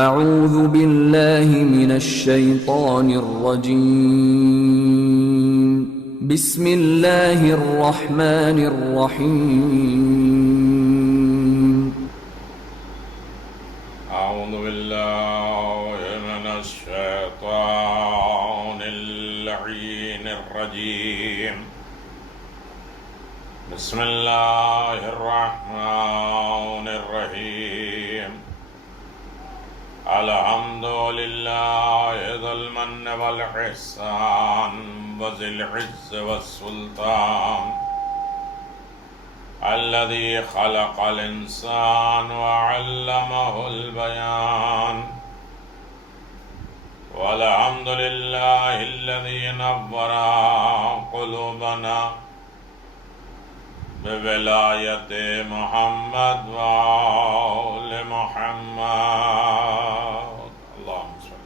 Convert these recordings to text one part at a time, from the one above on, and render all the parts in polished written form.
اعوذ باللہ من الشیطان الرجیم بسم اللہ الرحمن الرحیم اعوذ باللہ من الشیطان اللعین الرجیم بسم اللہ الرحمن الرحیم الحمد للہ ذی المن والاحسان وذی العز والسلطان الذي خلق الإنسان وعلمه البيان والحمد لله الذي نور قلوبنا بولاية محمد وآل محمد اللهم صل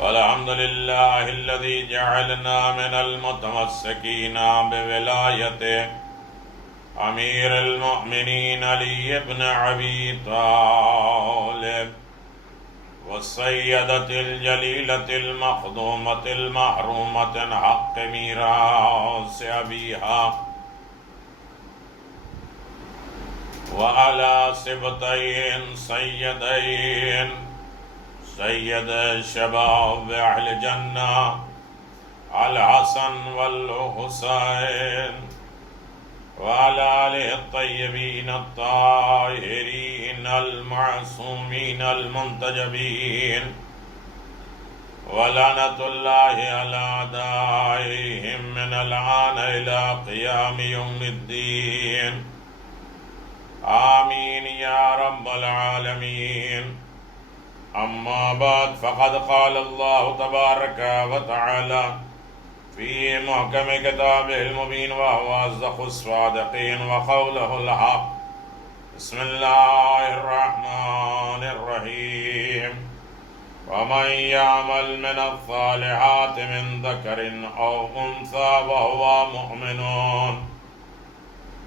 على والحمد لله الذي جعلنا من المتمسكين بولاية أمير المؤمنين علي بن أبي طالب والسيدة الجليلة المخدومة المحرومة حق ميراث أبيها وعلى سبطين سيدين سيد شباب أهل الجنة الحسن والحسين وعلى آله الطيبين الطاهرين المعصومين المنتجبين ولعنة الله على أعدائهم من الآن إلى قيام يوم الدين آمين يا رب العالمين. أما بعد فقد قال الله تبارك وتعالى في محكم كتابه المبين وهو أصدق الصادقين وقوله الحق. بسم الله الرحمن الرحيم. ومن يعمل من الصالحات من ذكر أو أنثى وهو مؤمن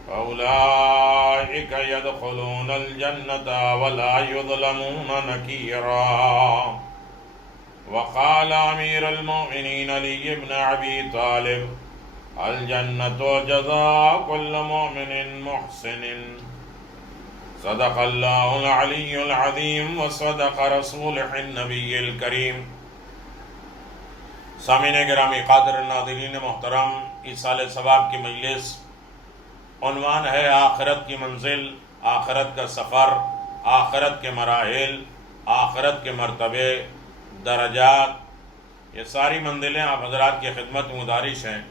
فأولئك يدخلون الجنة ولا يظلمون نكيرا. وقال أمير المؤمنين علي بن أبي طالب الجنة جزاء كل مؤمن محسن. صدق الله العلي العظيم وصدق رسوله النبي الكريم. سامعین گرامی قادر ناظرین محترم، ایصال ثواب کی مجلس عنوان ہے آخرت کی منزل، آخرت کا سفر، آخرت کے مراحل، آخرت کے مرتبے، درجات. یہ ساری منزلیں آپ حضرات کی خدمت میں گزارش ہیں.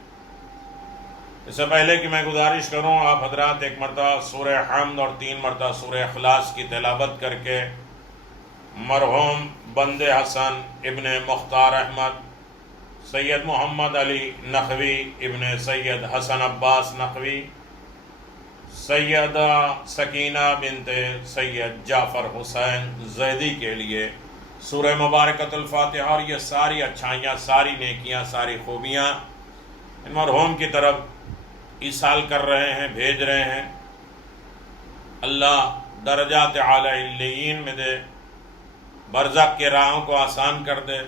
اس سے پہلے کہ میں گزارش کروں، آپ حضرات ایک مرتبہ سورہ حمد اور 3 مرتبہ سورہ اخلاص کی تلاوت کر کے مرحوم بند حسن ابن مختار احمد، سید محمد علی نقوی ابن سید حسن عباس نقوی، سیدہ سکینہ بنت سید جعفر حسین زیدی کے لیے سورہ مبارکۃ الفاتحہ اور یہ ساری اچھائیاں، ساری نیکیاں، ساری خوبیاں ان مرحوم کی طرف ایصال کر رہے ہیں، بھیج رہے ہیں. اللہ درجات اعلی علیین میں دے، برزخ کے راہوں کو آسان کر دے،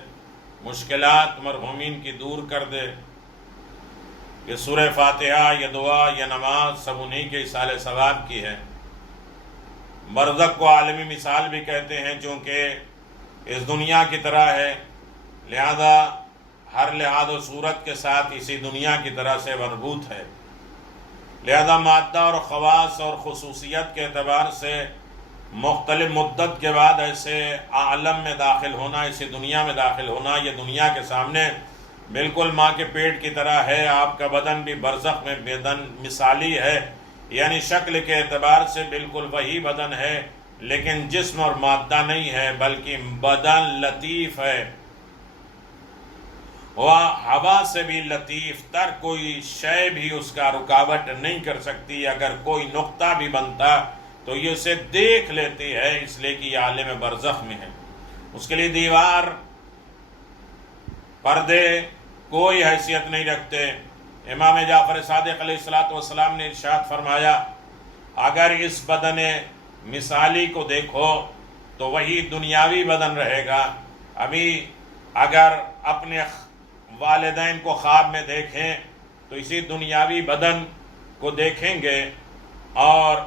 مشکلات مرحومین کی دور کر دے. یہ سورہ فاتحہ، یہ دعا، یہ نماز سب انہی کے ایصال ثواب کی ہے. برزخ کو عالمی مثال بھی کہتے ہیں چونکہ اس دنیا کی طرح ہے، لہذا ہر لحاظ و صورت کے ساتھ اسی دنیا کی طرح سے مربوط ہے. لہذا مادہ اور خواص اور خصوصیت کے اعتبار سے مختلف مدت کے بعد ایسے عالم میں داخل ہونا، اسی دنیا میں داخل ہونا، یہ دنیا کے سامنے بالکل ماں کے پیٹ کی طرح ہے. آپ کا بدن بھی برزخ میں بدن مثالی ہے، یعنی شکل کے اعتبار سے بالکل وہی بدن ہے، لیکن جسم اور مادہ نہیں ہے، بلکہ بدن لطیف ہے. وہ ہوا سے بھی لطیف تر، کوئی شے بھی اس کا رکاوٹ نہیں کر سکتی. اگر کوئی نقطہ بھی بنتا تو یہ اسے دیکھ لیتی ہے، اس لیے کہ یہ عالم برزخ میں ہے. اس کے لیے دیوار، پردے کوئی حیثیت نہیں رکھتے. امام جعفر صادق علیہ الصلوۃ والسلام نے ارشاد فرمایا، اگر اس بدن مثالی کو دیکھو تو وہی دنیاوی بدن رہے گا. ابھی اگر اپنے والدین کو خواب میں دیکھیں تو اسی دنیاوی بدن کو دیکھیں گے، اور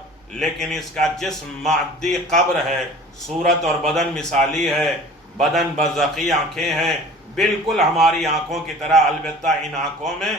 لیکن اس کا جسم مادی قبر ہے، صورت اور بدن مثالی ہے. بدن برزخی آنکھیں ہیں بالکل ہماری آنکھوں کی طرح، البتہ ان آنکھوں میں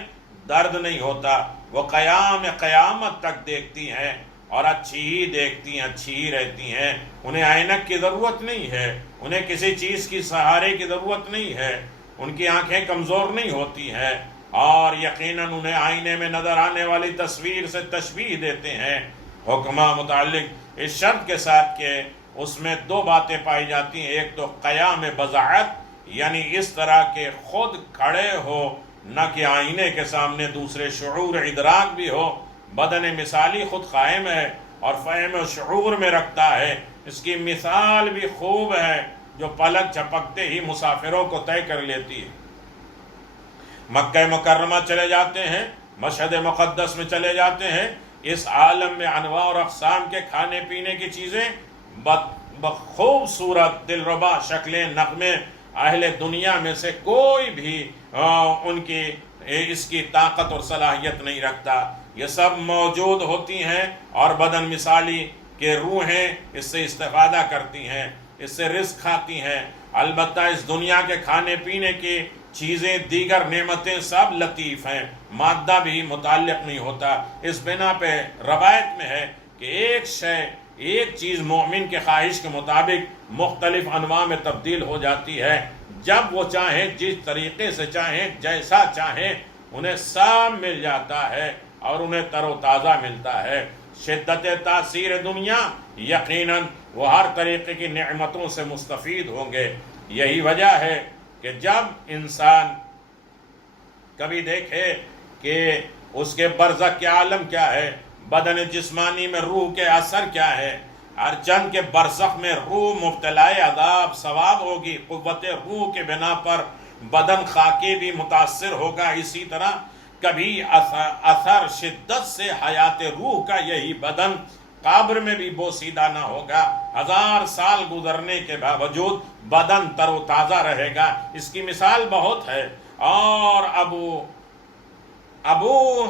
درد نہیں ہوتا. وہ قیامت تک دیکھتی ہیں اور اچھی ہی دیکھتی ہیں، اچھی ہی رہتی ہیں. انہیں عینک کی ضرورت نہیں ہے، انہیں کسی چیز کی سہارے کی ضرورت نہیں ہے. ان کی آنکھیں کمزور نہیں ہوتی ہیں، اور یقیناً انہیں آئینے میں نظر آنے والی تصویر سے تشبیہ دیتے ہیں. حکمہ متعلق اس شرط کے ساتھ کہ اس میں دو باتیں پائی جاتی ہیں. ایک تو قیام بضاعت، یعنی اس طرح کے خود کھڑے ہو، نہ کہ آئینے کے سامنے، دوسرے شعور ادراک بھی ہو. بدن مثالی خود قائم ہے اور فہم و شعور میں رکھتا ہے. اس کی مثال بھی خوب ہے جو پلک جھپکتے ہی مسافروں کو طے کر لیتی ہے. مکہ مکرمہ چلے جاتے ہیں، مشہد مقدس میں چلے جاتے ہیں، اس عالم میں انواع اور اقسام کے کھانے پینے کی چیزیں بخوبصورت دلربا شکلیں، نغمے اہل دنیا میں سے کوئی بھی ان کی اس کی طاقت اور صلاحیت نہیں رکھتا. یہ سب موجود ہوتی ہیں اور بدن مثالی کے روحیں اس سے استفادہ کرتی ہیں، اس سے رزق کھاتی ہیں. البتہ اس دنیا کے کھانے پینے کی چیزیں، دیگر نعمتیں سب لطیف ہیں، مادہ بھی متعلق نہیں ہوتا. اس بنا پہ روایت میں ہے کہ ایک چیز مومن کے خواہش کے مطابق مختلف انواع میں تبدیل ہو جاتی ہے. جب وہ چاہیں، جس طریقے سے چاہیں، جیسا چاہیں، انہیں سب مل جاتا ہے اور انہیں تر و تازہ ملتا ہے. شدت تاثیر دنیا، یقیناً وہ ہر طریقے کی نعمتوں سے مستفید ہوں گے. یہی وجہ ہے کہ جب انسان کبھی دیکھے کہ اس کے برزخ کے عالم کیا ہے، بدن جسمانی میں روح کے اثر کیا ہے، ہر چند کے برزخ میں روح مبتلا عذاب ثواب ہوگی، قوت روح کے بنا پر بدن خاکی بھی متاثر ہوگا. اسی طرح کبھی اثر شدت سے حیات روح کا یہی بدن قبر میں بھی بوسیدہ نہ ہوگا. 1000 سال گزرنے کے باوجود بدن تر و تازہ رہے گا. اس کی مثال بہت ہے. اور ابو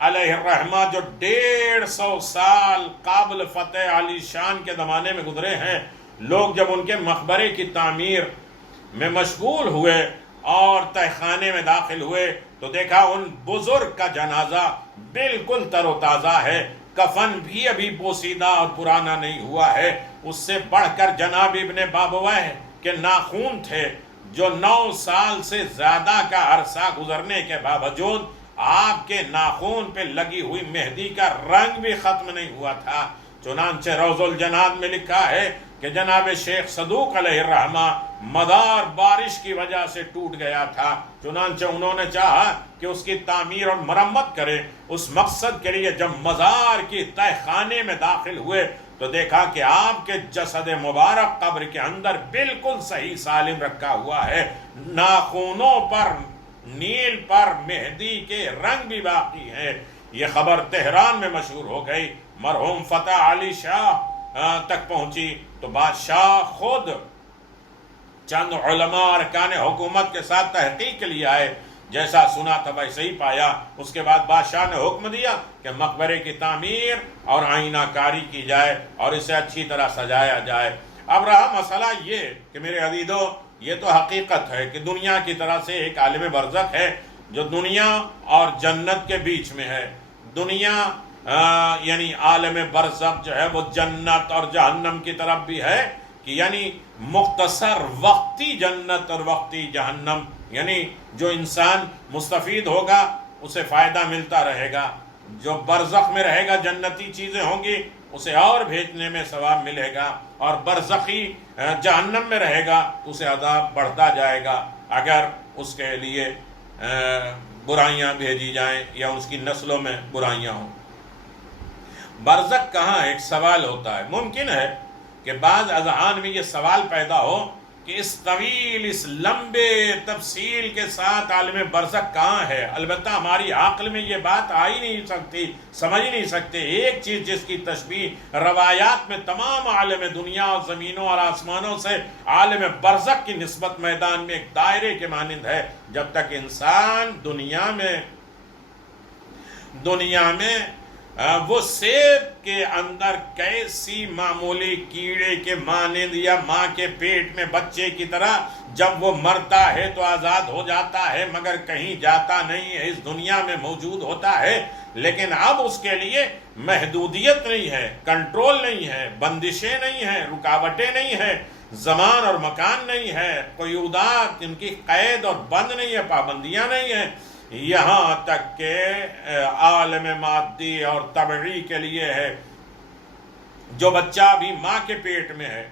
علیہ الرحمہ جو 150 سال قابل فتح علی شان کے زمانے میں گزرے ہیں، لوگ جب ان کے مقبرے کی تعمیر میں مشغول ہوئے اور تہخانے میں داخل ہوئے تو دیکھا ان بزرگ کا جنازہ بالکل تر و تازہ ہے، کفن بھی ابھی بوسیدہ اور پرانا نہیں ہوا ہے. اس سے بڑھ کر جناب ابن بابوہ کے ناخون تھے جو 9 سال سے زیادہ کا عرصہ گزرنے کے باوجود آپ کے ناخون پہ لگی ہوئی مہندی کا رنگ بھی ختم نہیں ہوا تھا. چنانچہ روض الجناد میں لکھا ہے کہ جناب شیخ صدوق علیہ الرحمہ مدار بارش کی وجہ سے ٹوٹ گیا تھا. چنانچہ انہوں نے چاہا کہ اس کی تعمیر اور مرمت کرے. اس مقصد کے لیے جب مزار کی تہ خانے میں داخل ہوئے تو دیکھا کہ آپ کے جسد مبارک قبر کے اندر بالکل صحیح سالم رکھا ہوا ہے. ناخونوں پر، نیل پر مہندی کے رنگ بھی باقی ہے. یہ خبر تہران میں مشہور ہو گئی، مرحوم فتح علی شاہ تک پہنچی تو بادشاہ خود چند علماء ارکان حکومت کے ساتھ تحقیق کے لیے آئے. جیسا سنا تھا ویسے ہی پایا. اس کے بعد بادشاہ نے حکم دیا کہ مقبرے کی تعمیر اور آئینہ کاری کی جائے اور اسے اچھی طرح سجایا جائے. اب رہا مسئلہ یہ کہ میرے عزیزو، یہ تو حقیقت ہے کہ دنیا کی طرح سے ایک عالم برزخ ہے جو دنیا اور جنت کے بیچ میں ہے. دنیا یعنی عالم برزخ جو ہے وہ جنت اور جہنم کی طرف بھی ہے، کہ یعنی مختصر وقتی جنت اور وقتی جہنم. یعنی جو انسان مستفید ہوگا اسے فائدہ ملتا رہے گا، جو برزخ میں رہے گا جنتی چیزیں ہوں گی اسے اور بھیجنے میں ثواب ملے گا، اور برزخی جہنم میں رہے گا تو اسے عذاب بڑھتا جائے گا اگر اس کے لیے برائیاں بھیجی جائیں یا اس کی نسلوں میں برائیاں ہوں. برزخ کہاں؟ ایک سوال ہوتا ہے. ممکن ہے کہ بعض اذہان میں یہ سوال پیدا ہو کہ اس طویل، اس لمبے تفصیل کے ساتھ عالم برزخ کہاں ہے؟ البتہ ہماری عقل میں یہ بات آ ہی نہیں سکتی، سمجھ نہیں سکتے۔ ایک چیز جس کی تشبیہ روایات میں تمام عالم دنیا اور زمینوں اور آسمانوں سے عالم برزخ کی نسبت میدان میں ایک دائرے کے مانند ہے۔ جب تک انسان دنیا میں وہ سیب کے اندر کیسی معمولی کیڑے کے مانند یا ماں کے پیٹ میں بچے کی طرح جب وہ مرتا ہے تو آزاد ہو جاتا ہے، مگر کہیں جاتا نہیں ہے، اس دنیا میں موجود ہوتا ہے، لیکن اب اس کے لیے محدودیت نہیں ہے، کنٹرول نہیں ہے، بندشیں نہیں ہیں، رکاوٹیں نہیں ہیں، زمان اور مکان نہیں ہے، قیودات، ان کی قید اور بند نہیں ہے، پابندیاں نہیں ہیں، یہاں تک کہ عالم مادی اور طبعی کے لیے ہے۔ جو بچہ بھی ماں کے پیٹ میں ہے،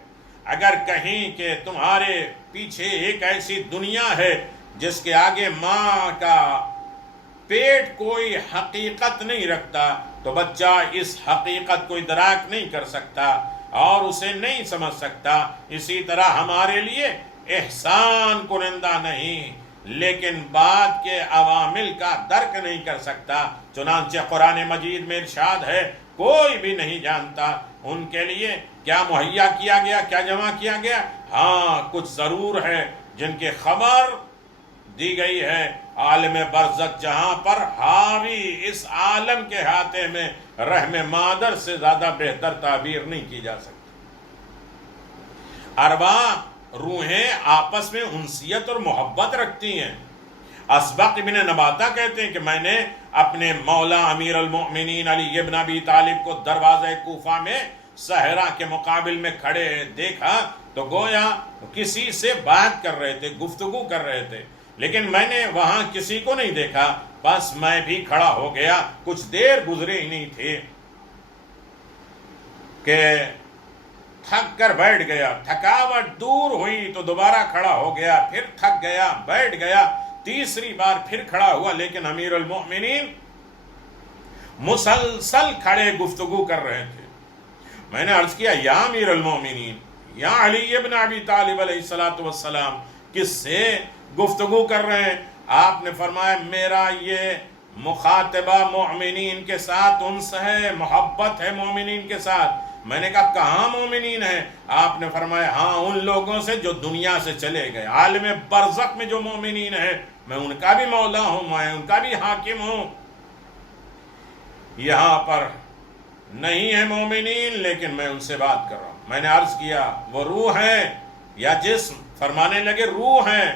اگر کہیں کہ تمہارے پیچھے ایک ایسی دنیا ہے جس کے آگے ماں کا پیٹ کوئی حقیقت نہیں رکھتا، تو بچہ اس حقیقت کو ادراک نہیں کر سکتا اور اسے نہیں سمجھ سکتا۔ اسی طرح ہمارے لیے احسان کنندہ نہیں، لیکن بعد کے عوامل کا درک نہیں کر سکتا۔ چنانچہ قرآن مجید میں ارشاد ہے، کوئی بھی نہیں جانتا ان کے لیے کیا مہیا کیا گیا، کیا جمع کیا گیا۔ ہاں کچھ ضرور ہے جن کی خبر دی گئی ہے عالم برزخ، جہاں پر حاوی اس عالم کے احاطے میں رحم مادر سے زیادہ بہتر تعبیر نہیں کی جا سکتی۔ ارواح، روحیں آپس میں انسیت اور محبت رکھتی ہیں۔ اسبق ابن نباتہ کہتے ہیں کہ میں نے اپنے مولا امیر المؤمنین علی ابن ابی طالب کو دروازہ کوفہ میں صحرا کے مقابل میں کھڑے دیکھا تو گویا کسی سے بات کر رہے تھے، گفتگو کر رہے تھے، لیکن میں نے وہاں کسی کو نہیں دیکھا، بس میں بھی کھڑا ہو گیا۔ کچھ دیر گزرے ہی نہیں تھی کہ تھک کر بیٹھ گیا، تھکاوٹ دور ہوئی تو دوبارہ کھڑا ہو گیا، پھر تھک گیا، بیٹھ گیا، تیسری بار پھر کھڑا ہوا، لیکن امیر المؤمنین مسلسل کھڑے گفتگو کر رہے تھے۔ میں نے عرض کیا، یا امیر المؤمنین، یا علی ابن ابی طالب علیہ السلام، کس سے گفتگو کر رہے ہیں؟ آپ نے فرمایا، میرا یہ مخاطبہ مومنین کے ساتھ انس ہے، محبت ہے مومنین کے ساتھ۔ میں نے کہا، کہاں مومنین ہیں؟ آپ نے فرمایا، ہاں ان لوگوں سے جو دنیا سے چلے گئے، عالم برزخ میں جو مومنین ہیں، میں ان کا بھی مولا ہوں، میں ان کا بھی حاکم ہوں۔ یہاں پر نہیں ہے مومنین، لیکن میں ان سے بات کر رہا ہوں۔ میں نے عرض کیا، وہ روح ہیں یا جسم؟ فرمانے لگے، روح ہیں۔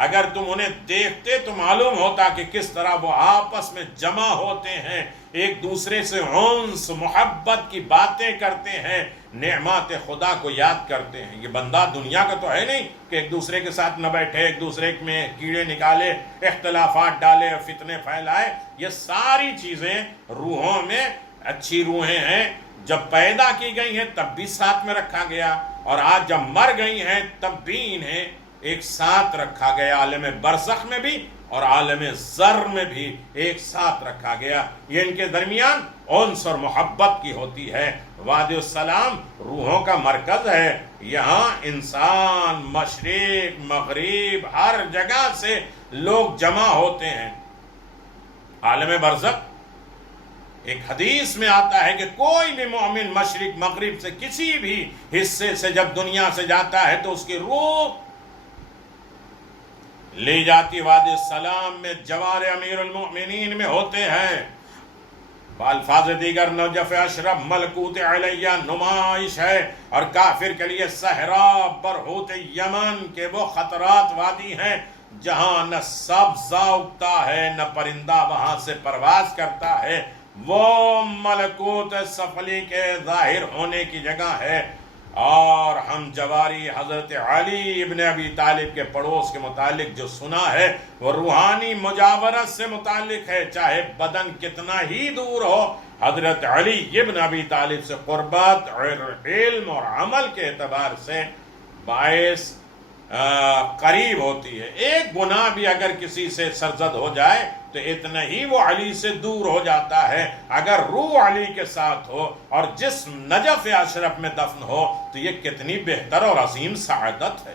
اگر تم انہیں دیکھتے تو معلوم ہوتا کہ کس طرح وہ آپس میں جمع ہوتے ہیں، ایک دوسرے سے انس، محبت کی باتیں کرتے ہیں، نعمات خدا کو یاد کرتے ہیں۔ یہ بندہ دنیا کا تو ہے نہیں کہ ایک دوسرے کے ساتھ نہ بیٹھے، ایک دوسرے میں کیڑے نکالے، اختلافات ڈالے، فتنے پھیلائے۔ یہ ساری چیزیں روحوں میں اچھی روحیں ہیں، جب پیدا کی گئی ہیں تب بھی ساتھ میں رکھا گیا، اور آج جب مر گئی ہیں تب بھی انہیں ایک ساتھ رکھا گیا، عالم برزخ میں بھی اور عالم ذر میں بھی ایک ساتھ رکھا گیا۔ یہ ان کے درمیان انس اور محبت کی ہوتی ہے۔ وادی السلام روحوں کا مرکز ہے، یہاں انسان مشرق مغرب ہر جگہ سے لوگ جمع ہوتے ہیں۔ عالم برزخ، ایک حدیث میں آتا ہے کہ کوئی بھی مومن مشرق مغرب سے کسی بھی حصے سے جب دنیا سے جاتا ہے تو اس کی روح لی جاتی وادی السلام میں، جوار امیر المؤمنین میں ہوتے ہیں۔ بالفاظ دیگر نجف اشرف ملکوت علیہ نمائش ہے، اور کافر کے لیے صحرا برہوت یمن کے وہ خطرات وادی ہیں جہاں نہ سبزہ اگتا ہے نہ پرندہ وہاں سے پرواز کرتا ہے۔ وہ ملکوت سفلی کے ظاہر ہونے کی جگہ ہے۔ اور ہم جواری حضرت علی ابن ابی طالب کے پڑوس کے متعلق جو سنا ہے وہ روحانی مجاورت سے متعلق ہے، چاہے بدن کتنا ہی دور ہو، حضرت علی ابن ابی طالب سے قربت علم اور عمل کے اعتبار سے باعث قریب ہوتی ہے۔ ایک گناہ بھی اگر کسی سے سرزد ہو جائے تو اتنا ہی وہ علی سے دور ہو جاتا ہے۔ اگر روح علی کے ساتھ ہو اور جسم نجف اشرف میں دفن ہو تو یہ کتنی بہتر اور عظیم سعادت ہے۔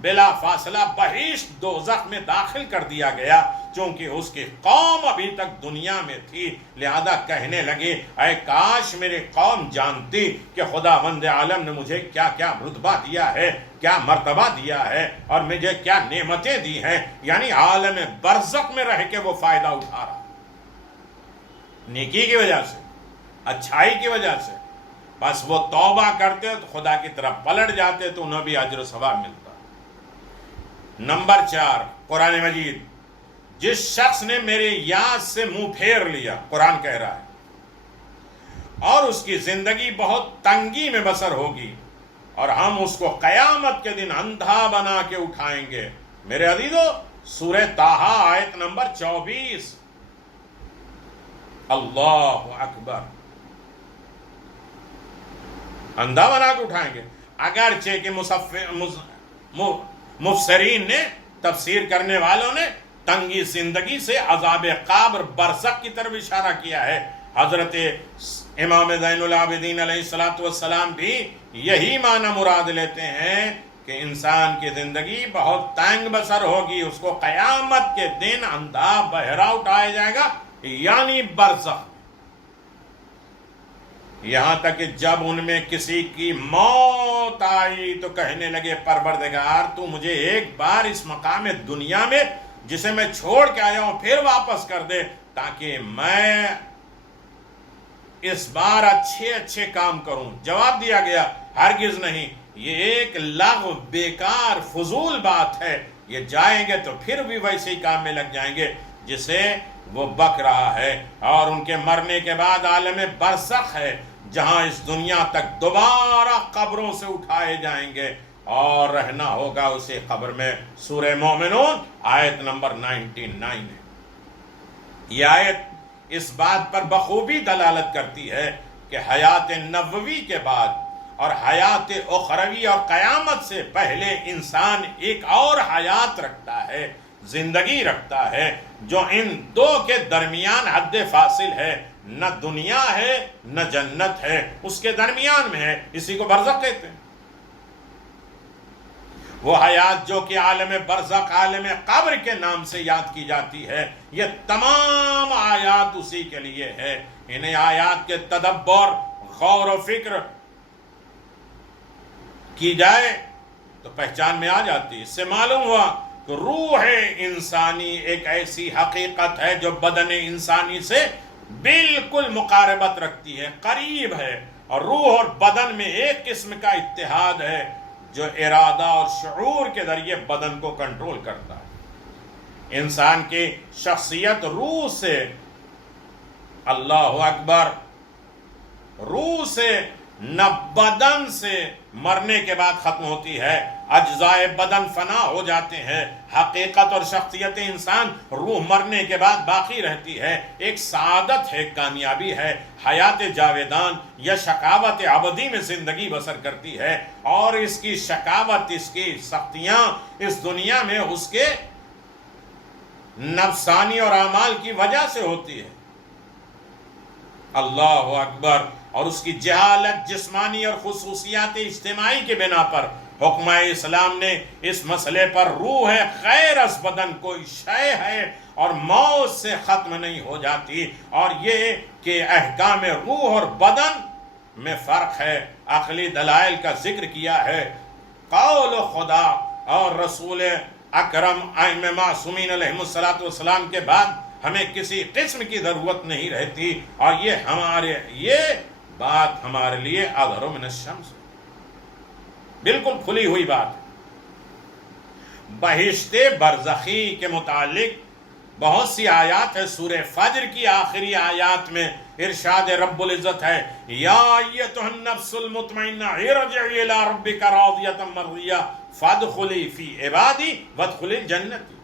بلا فاصلہ بہشت دوزخ میں داخل کر دیا گیا، چونکہ اس کی قوم ابھی تک دنیا میں تھی، لہذا کہنے لگے اے کاش میری قوم جانتی کہ خداوند عالم نے مجھے کیا کیا رتبہ دیا ہے، کیا مرتبہ دیا ہے، اور مجھے کیا نعمتیں دی ہیں۔ یعنی عالم برزخ میں رہ کے وہ فائدہ اٹھا رہا، نیکی کی وجہ سے، اچھائی کی وجہ سے۔ بس وہ توبہ کرتے تو خدا کی طرف پلٹ جاتے تو انہیں بھی اجر و ثواب ملتا۔ نمبر 4، قرآن مجید، جس شخص نے میری یاد سے منہ پھیر لیا، قرآن کہہ رہا ہے، اور اس کی زندگی بہت تنگی میں بسر ہوگی، اور ہم اس کو قیامت کے دن اندھا بنا کے اٹھائیں گے۔ میرے عزیزو، سورہ طٰہٰ آیت نمبر 24۔ اللہ اکبر، اندھا بنا کے اٹھائیں گے۔ اگرچہ کہ مفسرین نے، تفسیر کرنے والوں نے تنگی زندگی سے عذاب قبر برزخ کی طرف اشارہ کیا ہے۔ حضرت امام زین العابدین علیہ السلام بھی یہی معنی مراد لیتے ہیں کہ انسان کی زندگی بہت تنگ بسر ہوگی، اس کو قیامت کے دن اندھا بہرا اٹھایا جائے گا، یعنی برزخ۔ یہاں تک کہ جب ان میں کسی کی موت آئی تو کہنے لگے پروردگار تو مجھے ایک بار اس مقام دنیا میں جسے میں چھوڑ کے آیا ہوں پھر واپس کر دے، تاکہ میں اس بار اچھے اچھے کام کروں۔ جواب دیا گیا ہرگز نہیں، یہ ایک لغو، بیکار، فضول بات ہے، یہ جائیں گے تو پھر بھی ویسے ہی کام میں لگ جائیں گے جسے وہ بک رہا ہے۔ اور ان کے مرنے کے بعد عالم برزخ ہے، جہاں اس دنیا تک دوبارہ قبروں سے اٹھائے جائیں گے اور رہنا ہوگا اسی قبر میں۔ سورہ مومنون آیت نمبر 99 ہے۔ یہ آیت اس بات پر بخوبی دلالت کرتی ہے کہ حیات نبوی کے بعد اور حیات اخروی اور قیامت سے پہلے انسان ایک اور حیات رکھتا ہے، زندگی رکھتا ہے، جو ان دو کے درمیان حد فاصل ہے، نہ دنیا ہے نہ جنت ہے، اس کے درمیان میں ہے، اسی کو برزخ کہتے ہیں۔ وہ حیات جو کہ عالم برزخ، عالم قبر کے نام سے یاد کی جاتی ہے، یہ تمام آیات اسی کے لیے ہے۔ انہیں آیات کے تدبر، غور و فکر کی جائے تو پہچان میں آ جاتی۔ اس سے معلوم ہوا کہ روح انسانی ایک ایسی حقیقت ہے جو بدن انسانی سے بالکل مقاربت رکھتی ہے، قریب ہے، اور روح اور بدن میں ایک قسم کا اتحاد ہے جو ارادہ اور شعور کے ذریعے بدن کو کنٹرول کرتا ہے۔ انسان کی شخصیت روح سے، اللہ اکبر، روح سے نہ بدن سے مرنے کے بعد ختم ہوتی ہے۔ اجزائے بدن فنا ہو جاتے ہیں، حقیقت اور شخصیت انسان روح مرنے کے بعد باقی رہتی ہے۔ ایک سعادت ہے، کامیابی ہے، حیات جاویدان یا شقاوت ابدی میں زندگی بسر کرتی ہے، اور اس کی شقاوت، اس کی سختیاں اس دنیا میں اس کے نفسانی اور اعمال کی وجہ سے ہوتی ہے۔ اللہ اکبر۔ اور اس کی جہالت جسمانی اور خصوصیات اجتماعی کے بنا پر حکمہ اسلام نے اس مسئلے پر روح غیر از بدن کوئی شے ہے اور موت سے ختم نہیں ہو جاتی، اور یہ کہ احکام روح اور بدن میں فرق ہے۔ عقلی دلائل کا ذکر کیا ہے، قول خدا اور رسول اکرم ائمہ معصومین علیہم السلام کے بعد ہمیں کسی قسم کی ضرورت نہیں رہتی، اور یہ بات ہمارے لیے اظہر من الشمس، بالکل کھلی ہوئی بات ہے۔ بہشت برزخی کے متعلق بہت سی آیات ہے۔ سورہ فجر کی آخری آیات میں ارشاد رب العزت ہے، یا ایتھا النفس المطمئنہ ارجعی الی ربک راضیۃ مرضیہ فادخلی فی عبادی وادخلی الجنۃ۔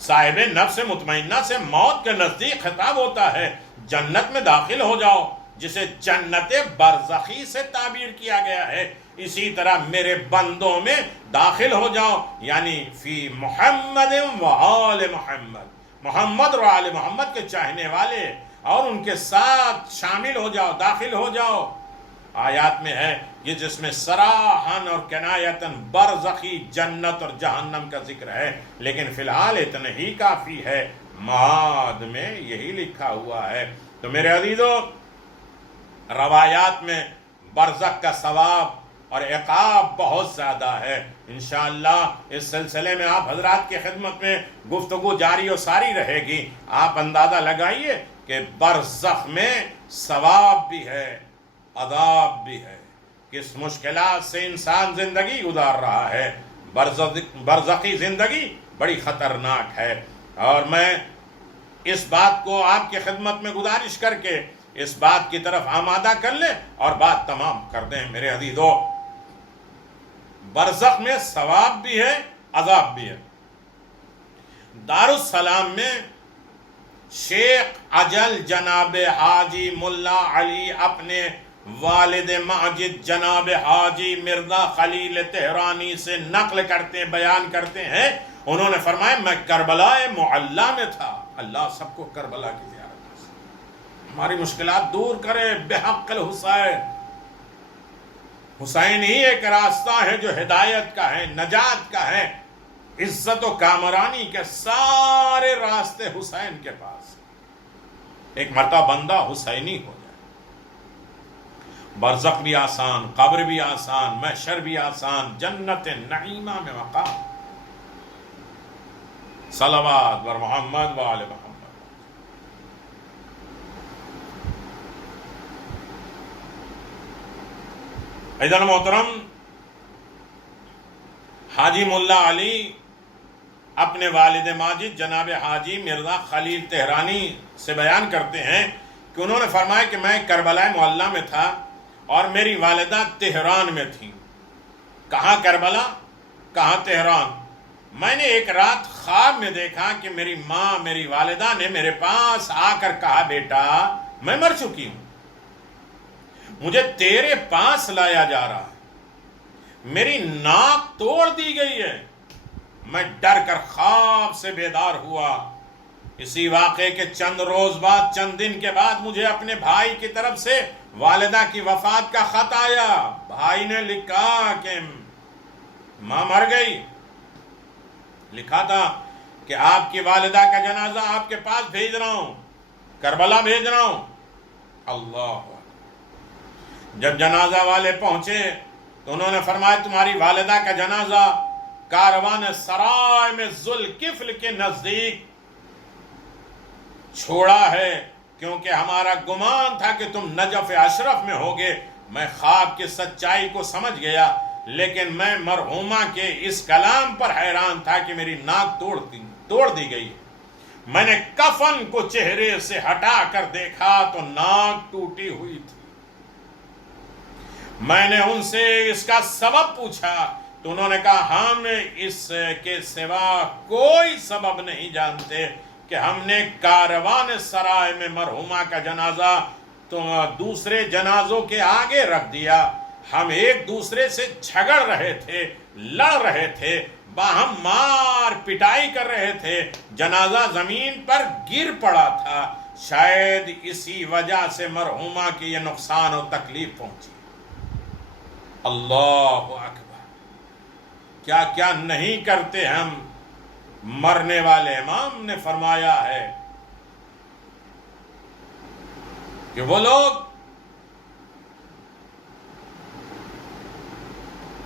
صاحب نفس مطمئنہ سے موت کے نزدیک خطاب ہوتا ہے، جنت میں داخل ہو جاؤ، جسے جنت برزخی سے تعبیر کیا گیا ہے۔ اسی طرح میرے بندوں میں داخل ہو جاؤ، یعنی فی محمد و آل محمد، محمد اور آل محمد کے چاہنے والے، اور ان کے ساتھ شامل ہو جاؤ، داخل ہو جاؤ۔ آیات میں ہے یہ جس میں صراحاً اور کنایتاً برزخی جنت اور جہنم کا ذکر ہے، لیکن فی الحال اتنا ہی کافی ہے، معاد میں یہی لکھا ہوا ہے۔ تو میرے عزیزو، روایات میں برزخ کا ثواب اور عقاب بہت زیادہ ہے۔ انشاءاللہ اس سلسلے میں آپ حضرات کی خدمت میں گفتگو جاری و ساری رہے گی۔ آپ اندازہ لگائیے کہ برزخ میں ثواب بھی ہے، عذاب بھی ہے، کس مشکلات سے انسان زندگی گزار رہا ہے۔ برزخی زندگی بڑی خطرناک ہے، اور میں اس بات کو آپ کی خدمت میں گزارش کر کے اس بات کی طرف آمادہ کر لیں اور بات تمام کر دیں میرے عزیزو۔ برزخ میں ثواب بھی ہے، عذاب بھی ہے۔ دارالسلام میں شیخ اجل جناب حاجی ملا علی اپنے والد ماجد جناب حاجی مرزا خلیل تہرانی سے نقل کرتے بیان کرتے ہیں، انہوں نے فرمایا میں کربلا معلی میں تھا۔ اللہ سب کو کربلا کی زیارت سے ہماری مشکلات دور کرے بحق الحسین۔ حسین ہی ایک راستہ ہے جو ہدایت کا ہے، نجات کا ہے، عزت و کامرانی کے سارے راستے حسین کے پاس۔ ایک مرتبہ بندہ حسینی ہو جائے، برزخ بھی آسان، قبر بھی آسان، محشر بھی آسان، جنت نعیمہ میں مقام۔ صلوات بر محمد و آل محمد۔ ایدن محترم، حاجی ملا علی اپنے والد ماجد جناب حاجی مرزا خلیل تہرانی سے بیان کرتے ہیں کہ انہوں نے فرمایا کہ میں کربلا معلی میں تھا اور میری والدہ تہران میں تھیں۔ کہاں کربلا، کہاں تہران؟ میں نے ایک رات خواب میں دیکھا کہ میری ماں، میری والدہ نے میرے پاس آ کر کہا بیٹا میں مر چکی ہوں، مجھے تیرے پاس لایا جا رہا ہے، میری ناک توڑ دی گئی ہے۔ میں ڈر کر خواب سے بیدار ہوا۔ اسی واقعے کے چند روز بعد، چند دن کے بعد مجھے اپنے بھائی کی طرف سے والدہ کی وفات کا خط آیا۔ بھائی نے لکھا کہ ماں مر گئی، لکھا تھا کہ آپ کی والدہ کا جنازہ آپ کے پاس بھیج رہا ہوں، کربلا بھیج رہا ہوں۔ اللہ، جب جنازہ والے پہنچے تو انہوں نے فرمایا تمہاری والدہ کا جنازہ کاروان سرائے میں ذوالکفل کے نزدیک چھوڑا ہے، کیونکہ ہمارا گمان تھا کہ تم نجف اشرف میں ہوگے۔ میں خواب کی سچائی کو سمجھ گیا، لیکن میں مرحومہ کے اس کلام پر حیران تھا کہ میری ناک توڑ دی گئی۔ میں نے کفن کو چہرے سے ہٹا کر دیکھا تو ناک ٹوٹی ہوئی تھی۔ میں نے ان سے اس کا سبب پوچھا تو انہوں نے کہا ہم اس کے سوا کوئی سبب نہیں جانتے کہ ہم نے کاروان سرائے میں مرحومہ کا جنازہ تو دوسرے جنازوں کے آگے رکھ دیا۔ ہم ایک دوسرے سے جھگڑ رہے تھے، لڑ رہے تھے، باہم مار پٹائی کر رہے تھے، جنازہ زمین پر گر پڑا تھا، شاید اسی وجہ سے مرحومہ کی یہ نقصان و تکلیف پہنچی۔ اللہ اکبر، کیا کیا نہیں کرتے ہم۔ مرنے والے امام نے فرمایا ہے کہ وہ لوگ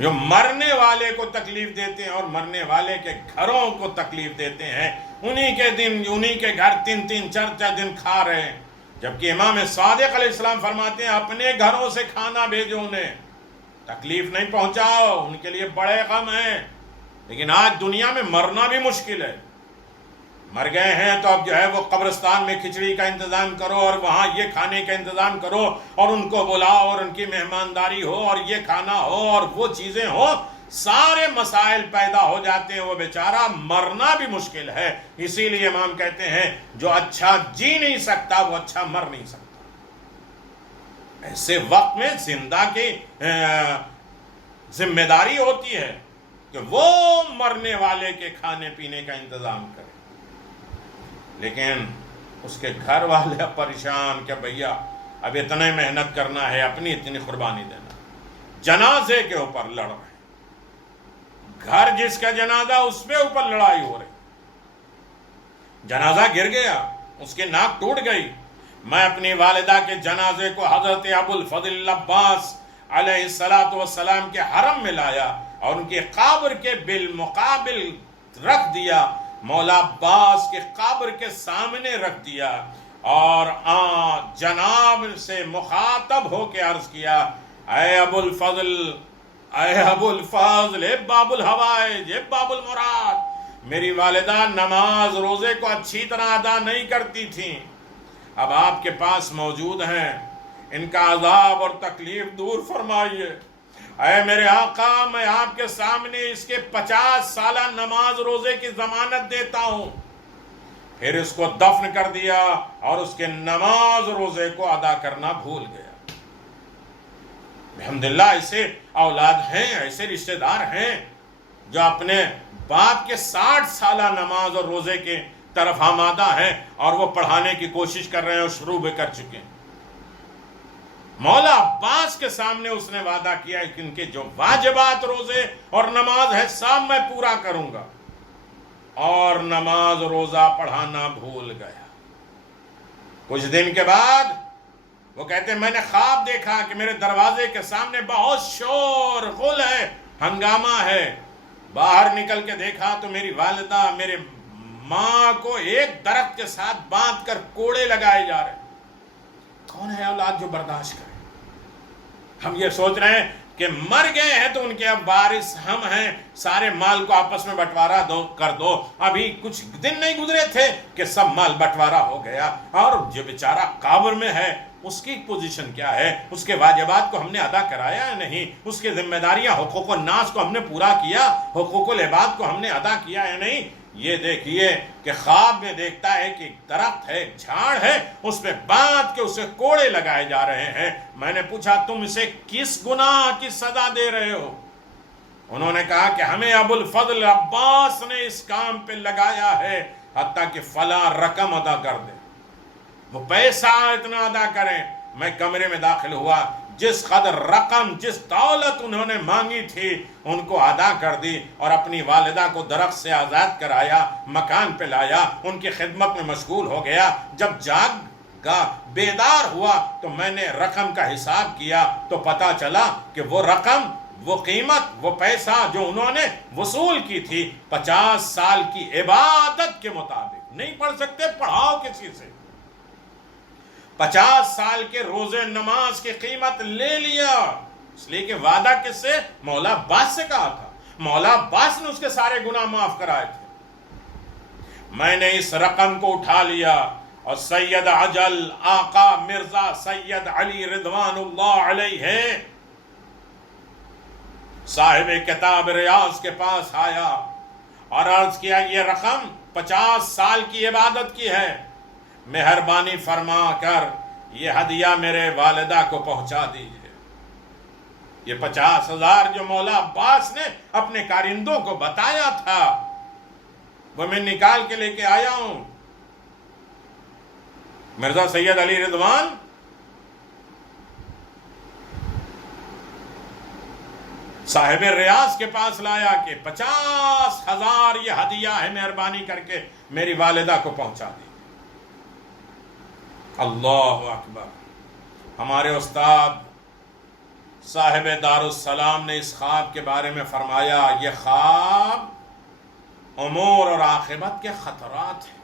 جو مرنے والے کو تکلیف دیتے ہیں اور مرنے والے کے گھروں کو تکلیف دیتے ہیں، انہی کے دن، انہی کے گھر 3-3 4-4 دن کھا رہے ہیں، جبکہ امام صادق علیہ السلام فرماتے ہیں اپنے گھروں سے کھانا بھیجو، انہیں تکلیف نہیں پہنچاؤ، ان کے لیے بڑے غم ہیں۔ لیکن آج دنیا میں مرنا بھی مشکل ہے۔ مر گئے ہیں تو اب جو ہے وہ قبرستان میں کھچڑی کا انتظام کرو اور وہاں یہ کھانے کا انتظام کرو اور ان کو بلاؤ اور ان کی مہمانداری ہو اور یہ کھانا ہو اور وہ چیزیں ہو، سارے مسائل پیدا ہو جاتے ہیں۔ وہ بیچارہ مرنا بھی مشکل ہے۔ اسی لیے امام کہتے ہیں جو اچھا جی نہیں سکتا وہ اچھا مر نہیں سکتا۔ ایسے وقت میں زندہ کی ذمہ داری ہوتی ہے کہ وہ مرنے والے کے کھانے پینے کا انتظام کرے، لیکن اس کے گھر والے پریشان کہ بھیا اب اتنے محنت کرنا ہے، اپنی اتنی قربانی دینا. جنازے کے اوپر لڑ رہے، گھر جس کا جنازہ اس پہ اوپر لڑائی ہو رہی. جنازہ گر گیا، اس کی ناک ٹوٹ گئی. میں اپنی والدہ کے جنازے کو حضرت ابو الفضل عباس علیہ السلام کے حرم میں لایا اور ان کی قبر کے بالمقابل رکھ دیا. مولا عباس کے قبر کے سامنے رکھ دیا اور جناب سے مخاطب ہو کے عرض کیا، اے ابو الفضل، اے ابو الفضل، اے باب الحوائج، اے باب المراد، میری والدہ نماز روزے کو اچھی طرح ادا نہیں کرتی تھیں، اب آپ کے پاس موجود ہیں، ان کا عذاب اور تکلیف دور فرمائیے. اے میرے آقا، میں آپ کے سامنے اس کے 50 سالہ نماز روزے کی ضمانت دیتا ہوں. پھر اس کو دفن کر دیا اور اس کے نماز روزے کو ادا کرنا بھول گیا. الحمدللہ ایسے اولاد ہیں، ایسے رشتہ دار ہیں جو اپنے باپ کے 60 سالہ نماز اور روزے کے طرف آمادہ ہیں اور وہ پڑھانے کی کوشش کر رہے ہیں اور شروع بھی کر چکے ہیں. مولا عباس کے سامنے اس نے وعدہ کیا ہے کہ ان کے جو واجبات روزے اور نماز ہے سب میں پورا کروں گا، اور نماز روزہ پڑھانا بھول گیا. کچھ دن کے بعد وہ کہتے ہیں میں نے خواب دیکھا کہ میرے دروازے کے سامنے بہت شور غل ہے، ہنگامہ ہے. باہر نکل کے دیکھا تو میری والدہ میرے ماں کو ایک درخت کے ساتھ باندھ کر کوڑے لگائے جا رہے. کون ہے اولاد جو برداشت کرے؟ ہم یہ سوچ رہے ہیں کہ مر گئے ہیں تو ان کے اب وارث ہم ہیں، سارے مال کو آپس میں بٹوارا کر دو. ابھی کچھ دن نہیں گزرے تھے کہ سب مال بٹوارا ہو گیا، اور جو بیچارہ قبر میں ہے اس کی پوزیشن کیا ہے؟ اس کے واجبات کو ہم نے ادا کرایا یا نہیں؟ اس کے ذمہ داریاں حقوق الناس کو ہم نے پورا کیا؟ حقوق العباد کو ہم نے ادا کیا یا نہیں؟ یہ دیکھیے کہ خواب میں دیکھتا ہے کہ ایک درخت ہے، ایک جھاڑ ہے، اس پہ باندھ کے اسے کوڑے لگائے جا رہے ہیں. میں نے پوچھا تم اسے کس گناہ کی سزا دے رہے ہو؟ انہوں نے کہا کہ ہمیں ابو الفضل عباس نے اس کام پہ لگایا ہے حتیٰ کہ فلاں رقم ادا کر دے، وہ پیسہ اتنا ادا کریں. میں کمرے میں داخل ہوا، جس قدر رقم، جس دولت انہوں نے مانگی تھی ان کو ادا کر دی اور اپنی والدہ کو درخت سے آزاد کرایا، مکان پہ لایا، ان کی خدمت میں مشغول ہو گیا. جب جاگا، بیدار ہوا تو میں نے رقم کا حساب کیا تو پتا چلا کہ وہ رقم، وہ قیمت، وہ پیسہ جو انہوں نے وصول کی تھی 50 سال کی عبادت کے مطابق. نہیں پڑھ سکتے؟ پڑھاؤ کسی سے. 50 سال کے روزے نماز کی قیمت لے لیا، اس لیے کہ وعدہ کس سے؟ مولا عباس سے کہا تھا. مولا عباس نے اس کے سارے گناہ معاف کرائے تھے. میں نے اس رقم کو اٹھا لیا اور سید اجل آقا مرزا سید علی رضوان اللہ علیہ صاحب کتاب ریاض کے پاس آیا اور عرض کیا یہ رقم 50 سال کی عبادت کی ہے، مہربانی فرما کر یہ ہدیہ میرے والدہ کو پہنچا دیجیے. یہ 50,000 جو مولا عباس نے اپنے کارندوں کو بتایا تھا وہ میں نکال کے لے کے آیا ہوں. مرزا سید علی رضوان صاحب ریاض کے پاس لایا کہ 50,000 یہ ہدیہ ہے، مہربانی کر کے میری والدہ کو پہنچا دی. اللہ اکبر. ہمارے استاد صاحب دارالسلام نے اس خواب کے بارے میں فرمایا یہ خواب امور اور عاقبت کے خطرات ہیں،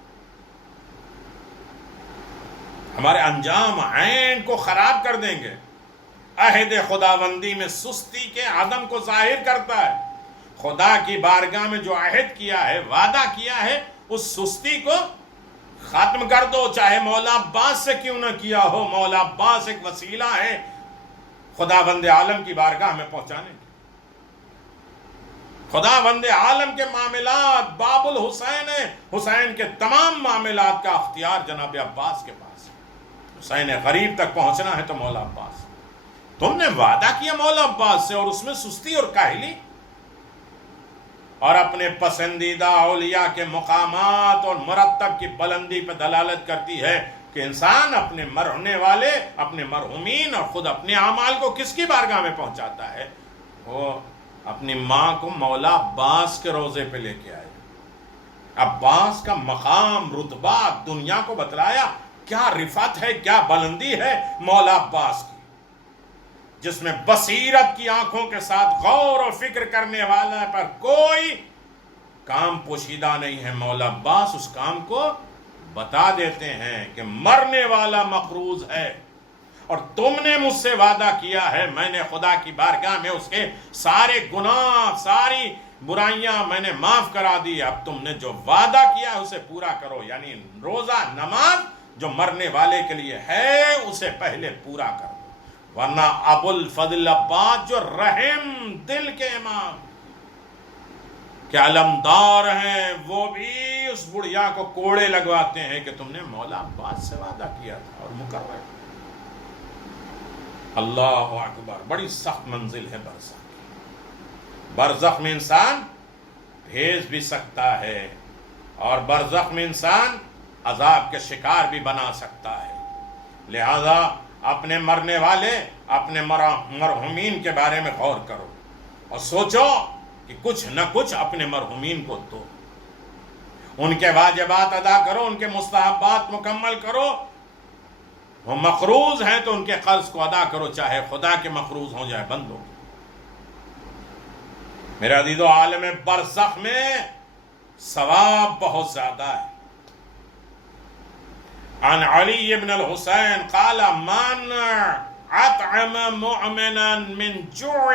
ہمارے انجام عین کو خراب کر دیں گے. عہد خداوندی میں سستی کے عدم کو ظاہر کرتا ہے. خدا کی بارگاہ میں جو عہد کیا ہے، وعدہ کیا ہے، اس سستی کو ختم کر دو، چاہے مولا عباس سے کیوں نہ کیا ہو. مولا عباس ایک وسیلہ ہے خداوند عالم کی بارگاہ میں پہنچانے کی. خداوند عالم کے معاملات باب الحسین ہے، حسین کے تمام معاملات کا اختیار جناب عباس کے پاس ہے. حسین غریب تک پہنچنا ہے تو مولا عباس. تم نے وعدہ کیا مولا عباس سے اور اس میں سستی اور کاہلی اور اپنے پسندیدہ اولیاء کے مقامات اور مرتب کی بلندی پہ دلالت کرتی ہے کہ انسان اپنے مرنے والے، اپنے مرحومین اور خود اپنے اعمال کو کس کی بارگاہ میں پہنچاتا ہے؟ وہ اپنی ماں کو مولا عباس کے روضے پہ لے کے آئے. عباس کا مقام، رتبہ دنیا کو بتلایا. کیا رفعت ہے، کیا بلندی ہے مولا عباس کی، جس میں بصیرت کی آنکھوں کے ساتھ غور و فکر کرنے والا پر کوئی کام پوشیدہ نہیں ہے. مولا عباس اس کام کو بتا دیتے ہیں کہ مرنے والا مقروض ہے، اور تم نے مجھ سے وعدہ کیا ہے، میں نے خدا کی بارگاہ میں اس کے سارے گناہ، ساری برائیاں میں نے معاف کرا دی. اب تم نے جو وعدہ کیا ہے اسے پورا کرو. یعنی روزہ، نماز جو مرنے والے کے لیے ہے اسے پہلے پورا کرو، ورنہ ابو الفضل عباس جو رحم دل کے امام کہ علمدار ہیں، وہ بھی اس بڑھیا کو کوڑے لگواتے ہیں کہ تم نے مولا عباس سے وعدہ کیا تھا اور مکرر. اللہ اکبر. بڑی سخت منزل ہے برزخ کی. برزخ میں انسان بھیج بھی سکتا ہے، اور برزخ میں انسان عذاب کے شکار بھی بنا سکتا ہے. لہذا اپنے مرنے والے، اپنے مرحومین کے بارے میں غور کرو اور سوچو کہ کچھ نہ کچھ اپنے مرحومین کو دو. ان کے واجبات ادا کرو، ان کے مستحبات مکمل کرو. وہ مقروض ہیں تو ان کے قرض کو ادا کرو، چاہے خدا کے مقروض ہو جائے بندوں کے. میرے عزیزو، عالم برزخ میں ثواب بہت زیادہ ہے. عن علی بن الحسین قال من اطعم مؤمنا من جوع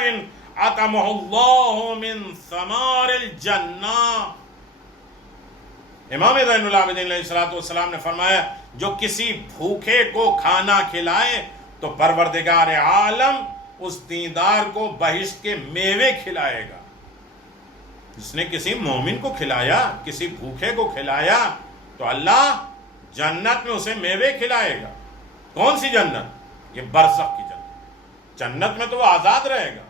اطعمه اللہ من ثمار الجنہ. امام زین العابدین علیہ السلام نے فرمایا، جو کسی بھوکے کو کھانا کھلائے تو پروردگار عالم اس دیندار کو بہشت کے میوے کھلائے گا. جس نے کسی مومن کو کھلایا، کسی بھوکے کو کھلایا، تو اللہ جنت میں اسے میوے کھلائے گا. کون سی جنت؟ یہ برزخ کی جنت. جنت میں تو وہ آزاد رہے گا،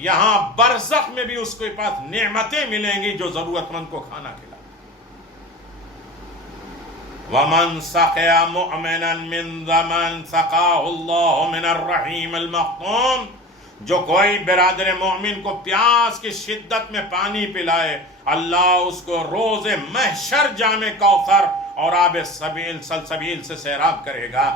یہاں برزخ میں بھی اس کے پاس نعمتیں ملیں گی جو ضرورت مند کو کھانا کھلا. وَمَنْ سَقِيَ مُؤْمِنًا مِنْ ظَمَنْ سَقَاهُ اللَّهُ مِنَ الرَّحِيمِ الْمَخْتُومِ. جو کوئی برادر مومن کو پیاس کی شدت میں پانی پلائے، اللہ اس کو روز محشر جام کوثر اور آب سلسبیل سے سیراب کرے گا.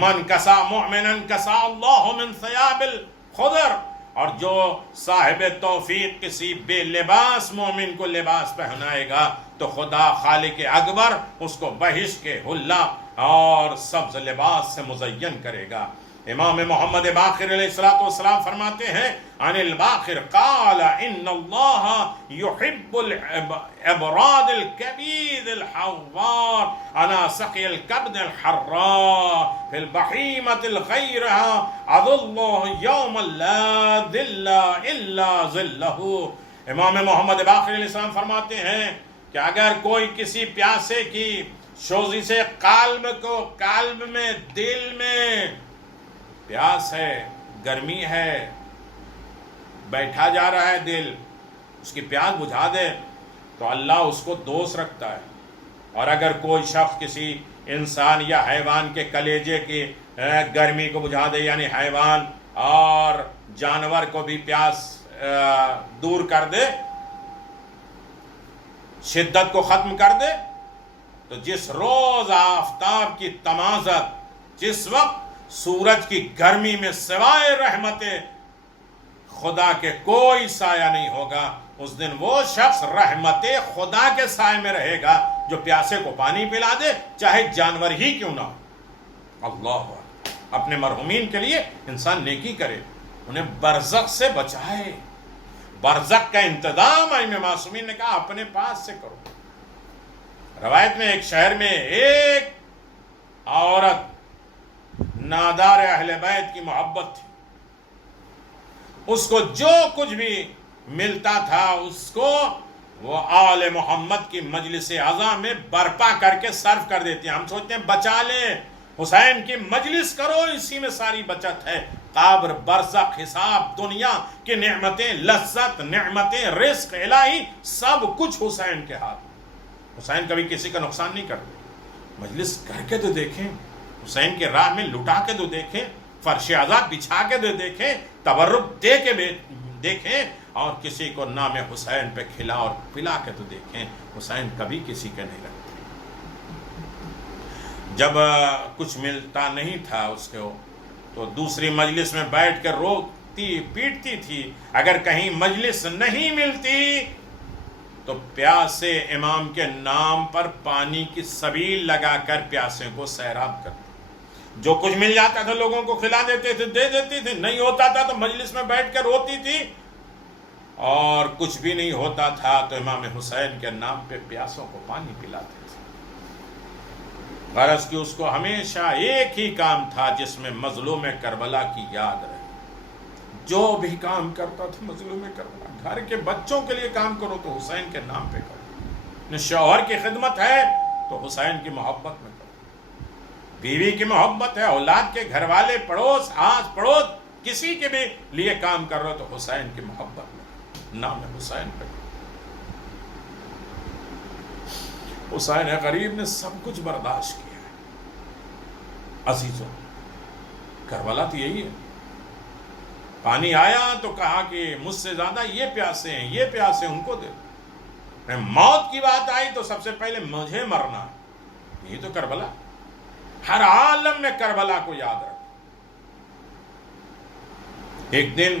من کسا مؤمنا کسا اللہ من ثیاب الخضر. اور جو صاحب توفیق کسی بے لباس مومن کو لباس پہنائے گا تو خدا خالق اکبر اس کو بہشت کے حلہ اور سبز لباس سے مزین کرے گا. امام محمد باقر علیہ السلام فرماتے ہیں، عن الباقر قال ان اللہ يحب الابراد الكبید الحوار انا سقی الكبد الحراء في البحیمة الغیرہ اظلہ یوم لا ظل الا ظلہ. امام محمد باقر علیہ السلام فرماتے ہیں کہ اگر کوئی کسی پیاسے کی شوزی سے قلب میں، دل میں پیاس ہے، گرمی ہے، بیٹھا جا رہا ہے دل، اس کی پیاس بجھا دے تو اللہ اس کو دوست رکھتا ہے. اور اگر کوئی شخص کسی انسان یا حیوان کے کلیجے کی گرمی کو بجھا دے، یعنی حیوان اور جانور کو بھی پیاس دور کر دے، شدت کو ختم کر دے، تو جس روز آفتاب کی تمازت، جس وقت سورج کی گرمی میں سوائے رحمت خدا کے کوئی سایہ نہیں ہوگا، اس دن وہ شخص رحمت خدا کے سائے میں رہے گا جو پیاسے کو پانی پلا دے، چاہے جانور ہی کیوں نہ ہو. اللہ اپنے مرحومین کے لیے انسان نیکی کرے، انہیں برزخ سے بچائے. برزخ کا انتظام ائمہ معصومین نے کہا اپنے پاس سے کرو. روایت میں ایک شہر میں ایک عورت نادار اہل بیت کی محبت تھی. اس کو جو کچھ بھی ملتا تھا اس کو وہ آل محمد کی مجلس عزا میں برپا کر کے صرف کر دیتی ہیں. ہم سوچتے ہیں بچا لیں، حسین کی مجلس کرو، اسی میں ساری بچت ہے. قبر، برزخ، حساب، دنیا کی نعمتیں، لذت، نعمتیں، رزق الہی، سب کچھ حسین کے ہاتھ. حسین کبھی کسی کا نقصان نہیں کرتے. مجلس کر کے تو دیکھیں، حسین کے راہ میں لٹا کے تو دیکھیں، فرش عزا بچھا کے تو دیکھیں، تبرک دے کے دیکھیں، اور کسی کو نام حسین پہ کھلا اور پلا کے تو دیکھیں۔ حسین کبھی کسی کے نہیں رکھتے۔ جب کچھ ملتا نہیں تھا اس کو تو دوسری مجلس میں بیٹھ کر روتی پیٹتی تھی۔ اگر کہیں مجلس نہیں ملتی تو پیاسے امام کے نام پر پانی کی سبیل لگا کر پیاسے کو سیراب کرتی۔ جو کچھ مل جاتا تھا لوگوں کو کھلا دیتے تھے، دے دیتی تھی، نہیں ہوتا تھا تو مجلس میں بیٹھ کر روتی تھی، اور کچھ بھی نہیں ہوتا تھا تو امام حسین کے نام پہ پیاسوں کو پانی پلاتے تھے۔ غرض کہ اس کو ہمیشہ ایک ہی کام تھا جس میں مظلوم کربلا کی یاد رہے۔ جو بھی کام کرتا تھا مظلوم کربلا، گھر کے بچوں کے لیے کام کرو تو حسین کے نام پہ کرو، شوہر کی خدمت ہے تو حسین کی محبت میں کرو، بیوی کی محبت ہے، اولاد کے گھر والے، پڑوس، آس پڑوس، کسی کے بھی لیے کام کر رہے ہو تو حسین کی محبت میں کرو، نام حسین پہ کرو۔ حسین غریب نے سب کچھ برداشت کیا ہے۔ عزیزوں، کربلا تو یہی ہے۔ پانی آیا تو کہا کہ مجھ سے زیادہ یہ پیاسے ہیں، یہ پیاسے ان کو دے دو۔ موت کی بات آئی تو سب سے پہلے مجھے مرنا ہے۔ یہی تو کربلا، ہر عالم میں کربلا کو یاد رکھو۔ ایک دن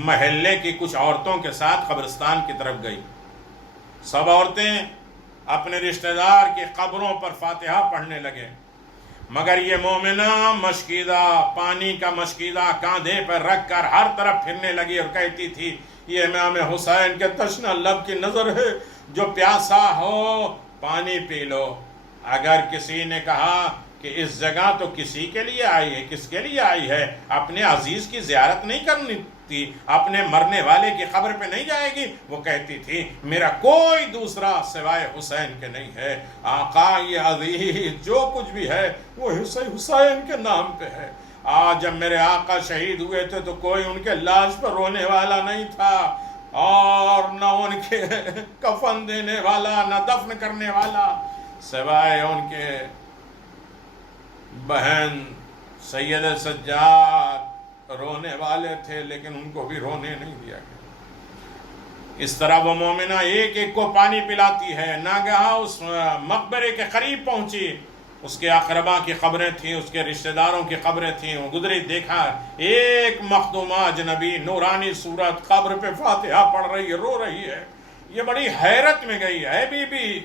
محلے کی کچھ عورتوں کے ساتھ قبرستان کی طرف گئی۔ سب عورتیں اپنے رشتہ دار کی قبروں پر فاتحہ پڑھنے لگے، مگر یہ مومنہ مشکیدہ، پانی کا مشکیدہ کاندھے پر رکھ کر ہر طرف پھرنے لگی اور کہتی تھی، یہ امام حسین کے تشنہ لب کی نظر ہے، جو پیاسا ہو پانی پی لو۔ اگر کسی نے کہا کہ اس جگہ تو کسی کے لیے آئی ہے، کس کے لیے آئی ہے؟ اپنے عزیز کی زیارت نہیں کرنی تھی، اپنے مرنے والے کی قبر پہ نہیں جائے گی؟ وہ کہتی تھی، میرا کوئی دوسرا سوائے حسین کے نہیں ہے، آقا یہ عزیز جو کچھ بھی ہے وہ حسین کے نام پہ ہے۔ آج جب میرے آقا شہید ہوئے تھے تو کوئی ان کے لاش پر رونے والا نہیں تھا، اور نہ ان کے کفن دینے والا، نہ دفن کرنے والا، سوائے ان کے بہن سید سجاد رونے والے تھے، لیکن ان کو بھی رونے نہیں دیا گیا۔ اس طرح وہ مومنہ ایک ایک کو پانی پلاتی ہے۔ ناگہاں اس مقبرے کے قریب پہنچی، اس کے اقربا کی قبریں تھیں، اس کے رشتہ داروں کی قبریں تھیں۔ وہ گزری، دیکھا ایک مخدومہ اجنبی نورانی صورت قبر پہ فاتحہ پڑھ رہی ہے، رو رہی ہے۔ یہ بڑی حیرت میں گئی، اے بی بی،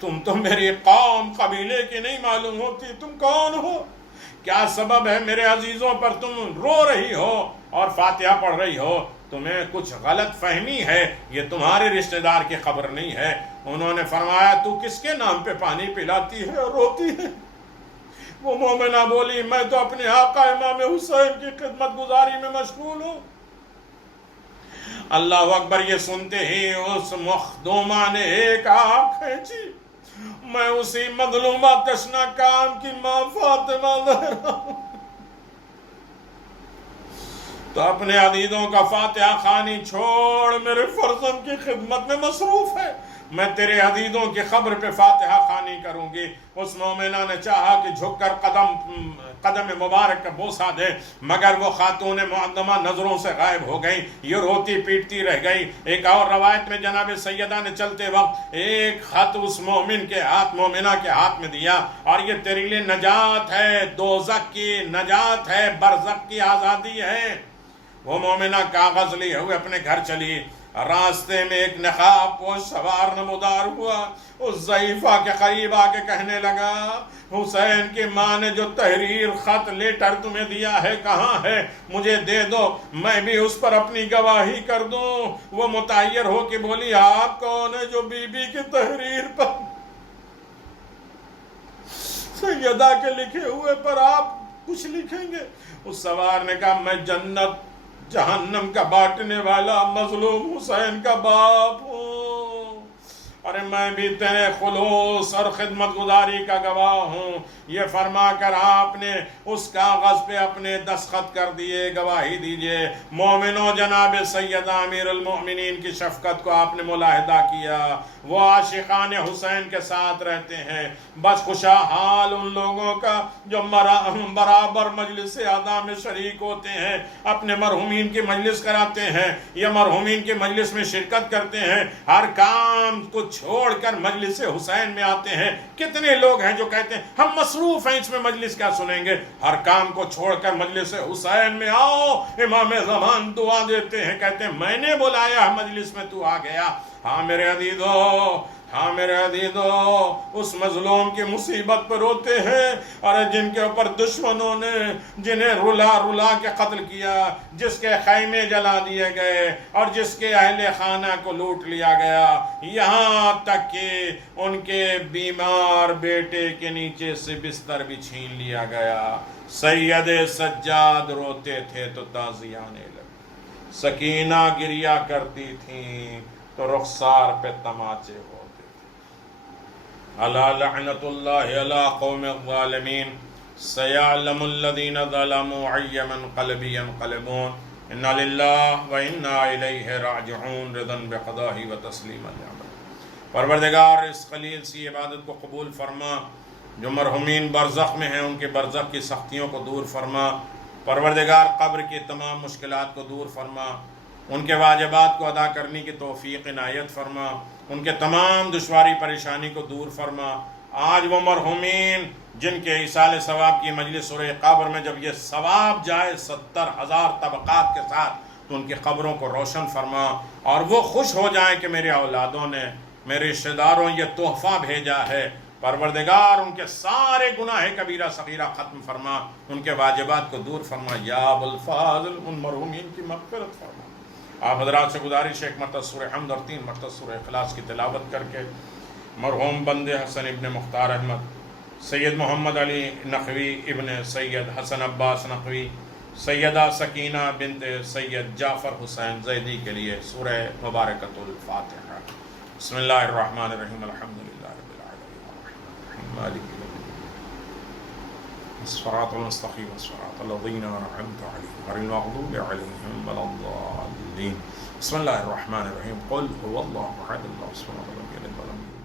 تم تو میری قوم قبیلے کی نہیں معلوم ہوتی، تم کون ہو؟ کیا سبب ہے میرے عزیزوں پر تم رو رہی ہو اور فاتحہ پڑھ رہی ہو؟ تمہیں کچھ غلط فہمی ہے، یہ تمہارے رشتہ دار کی قبر نہیں ہے۔ انہوں نے فرمایا، تو کس کے نام پہ پانی پلاتی ہے اور روتی ہے؟ وہ مومنہ بولی، میں تو اپنے آقا امام حسین کی خدمت گزاری میں مشغول ہوں۔ اللہ اکبر! یہ سنتے ہی اس مخدومہ نے ایک آنکھ کھینچی، میں اسی مظلومہ تشنہ کام کی ماں فاطمہ زہرا تو اپنے عزیزوں کا فاتحہ خوانی چھوڑ میرے فرزند کی خدمت میں مصروف ہے، میں تیرے عزیزوں کی قبر پہ فاتحہ خوانی کروں گی۔ اس مومنہ نے چاہا کہ جھک کر قدم مبارک کا بوسہ دے، مگر وہ خاتون معظمہ نظروں سے غائب ہو گئی، یہ روتی پیٹتی رہ گئی۔ ایک اور روایت میں جناب سیدہ نے چلتے وقت ایک خط اس مومن کے ہاتھ، مومنہ کے ہاتھ میں دیا، اور یہ تیرے لیے نجات ہے، دوزخ کی نجات ہے، برزخ کی آزادی ہے۔ وہ مومنہ کاغذ لیے ہوئے اپنے گھر چلی۔ راستے میں ایک نقاب پوش سوار نمودار ہوا، اس ضعیفہ کے قریب آ کے کہنے لگا، حسین کی ماں نے جو تحریر خط لیٹر تمہیں دیا ہے کہاں ہے؟ مجھے دے دو، میں بھی اس پر اپنی گواہی کر دوں۔ وہ متحیر ہو کے بولی، آپ کون ہے جو بی بی کی تحریر پر سیدہ کے لکھے ہوئے پر آپ کچھ لکھیں گے؟ اس سوار نے کہا، میں جنت جہنم کا بانٹنے والا مظلوم حسین کا باپ ہوں۔ اور میں بھی تیرے خلوص اور خدمت گزاری کا گواہ ہوں۔ یہ فرما کر آپ نے اس کاغذ پہ اپنے دستخط کر دیے، گواہی دیجئے۔ مومنوں، جناب سید امیر المؤمنین کی شفقت کو آپ نے ملاحظہ کیا۔ وہ عاشقان حسین کے ساتھ رہتے ہیں۔ بس خوشا حال ان لوگوں کا جو برابر مجلس اعضاء میں شریک ہوتے ہیں، اپنے مرحومین کی مجلس کراتے ہیں یا مرحومین کی مجلس میں شرکت کرتے ہیں، ہر کام کو چھوڑ کر مجلس حسین میں آتے ہیں۔ کتنے لوگ ہیں جو کہتے ہیں ہم مصروف ہیں، اس میں مجلس کیا سنیں گے؟ ہر کام کو چھوڑ کر مجلس حسین میں آؤ، امام زمان دعا دیتے ہیں، کہتے ہیں میں نے بلایا مجلس میں تو آ گیا۔ ہاں میرے عزیزو، ہاں میرے عزیزو، اس مظلوم کی مصیبت پر روتے ہیں، اور جن کے اوپر دشمنوں نے جنہیں رلا رلا کے قتل کیا، جس کے خیمے جلا دیے گئے اور جس کے اہل خانہ کو لوٹ لیا گیا، یہاں تک کہ ان کے بیمار بیٹے کے نیچے سے بستر بھی چھین لیا گیا۔ سید سجاد روتے تھے تو تازی آنے لگی، سکینہ گریا کرتی تھیں تو رخسار پہ تماچے ہوتے تھے۔ الا لعنت اللہ علی قوم الظالمین، سیعلم الذین ظلموا ای منقلب ینقلبون، انا للہ و انا الیہ راجعون، رضا بقضاہ و تسلیما لامرہ۔ پروردگار اس خلیل سی عبادت کو قبول فرما، جو مرحومین برزخ میں ہیں ان کے برزخ کی سختیوں کو دور فرما۔ پروردگار قبر کی تمام مشکلات کو دور فرما، ان کے واجبات کو ادا کرنے کی توفیق عنایت فرما، ان کے تمام دشواری پریشانی کو دور فرما۔ آج وہ مرحومین جن کے ایصال ثواب کی مجلس سورہ قبر میں جب یہ ثواب جائے 70,000 طبقات کے ساتھ، تو ان کی قبروں کو روشن فرما، اور وہ خوش ہو جائیں کہ میرے اولادوں نے، میرے رشتہ داروں یہ تحفہ بھیجا ہے۔ پروردگار ان کے سارے گناہ کبیرہ صغیرہ ختم فرما، ان کے واجبات کو دور فرما۔ یا ابوالفاضل، ان مرحومین کی مغفرت فرما۔ آپ حضرات سے گزارش ہے، ایک مرتبہ سورہ حمد اور 3 مرتبہ سورہ اخلاص کی تلاوت کر کے مرحوم بندے حسن ابن مختار احمد، سید محمد علی نقوی ابن سید حسن عباس نقوی، سیدہ سکینہ بنت سید جعفر حسین زیدی کے لیے سورہ مبارکۃ الفاتحہ۔ بسم اللہ الرحمن الرحیم، الحمدللہ رب العالمین، مالک یوم الدین، الصراط المستقیم، الصراط الذین انعمت علیہم غیر المغضوب علیہم ولا الضالین۔ بسم اللہ الرحمن الرحیم، قل هو اللہ احد، اللہ الصمد، لم یلد ولم یولد